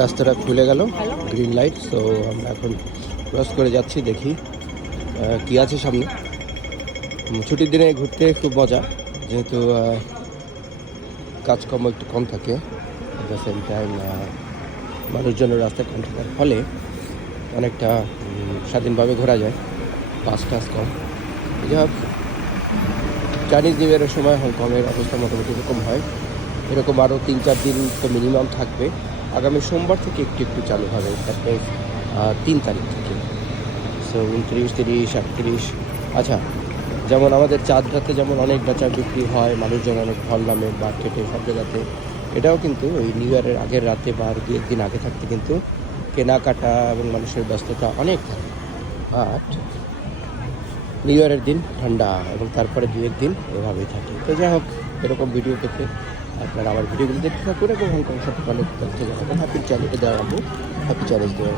রাস্তাটা খুলে গেল, গ্রিন লাইট। সো আমরা এখন ক্রস করে যাচ্ছি, দেখি কি আছে সামনে। ছুটির দিনে ঘুরতে খুব মজা, যেহেতু কাজকর্ম একটু কম থাকে, অ্যাট দ্য সেম টাইম মানুষজনের রাস্তায় কম থাকার ফলে অনেকটা স্বাধীনভাবে ঘোরা যায়, বাস টাস কম। যাই হোক, চাইনিজ নিউ ইয়ারের সময় হংকংয়ের অবস্থা মোটামুটি এরকম হয়। এরকম আরও 3-4 দিন তো মিনিমাম থাকবে। আগামী সোমবার থেকে একটু একটু চালু হবে, দ্যাট মিনস 3 তারিখ থেকে। সো 29, 30, 38। আচ্ছা, যেমন আমাদের চাঁদ রাতে যেমন অনেক বেচা বিক্রি হয়, মানুষজন অনেক ফল নামে মার্কেটে সব জায়গাতে, এটাও কিন্তু ওই নিউ ইয়ারের আগের রাতে বা আর 2-1 দিন আগে থাকতে কিন্তু কেনাকাটা এবং মানুষের ব্যস্ততা অনেক থাকে। বাট নিউ ইয়ারের দিন ঠান্ডা, এবং তারপরে 2-1 দিন এভাবেই থাকে। তো যাই হোক, এরকম ভিডিও পেতে আপনারা আমার ভিডিওগুলো দেখতে থাকুন এবং হংকং সাথে অনেক তথ্য জানাবেন। হ্যাপি চ্যালেঞ্জ দেওয়া, হ্যাপি চ্যালেঞ্জ দেওয়া।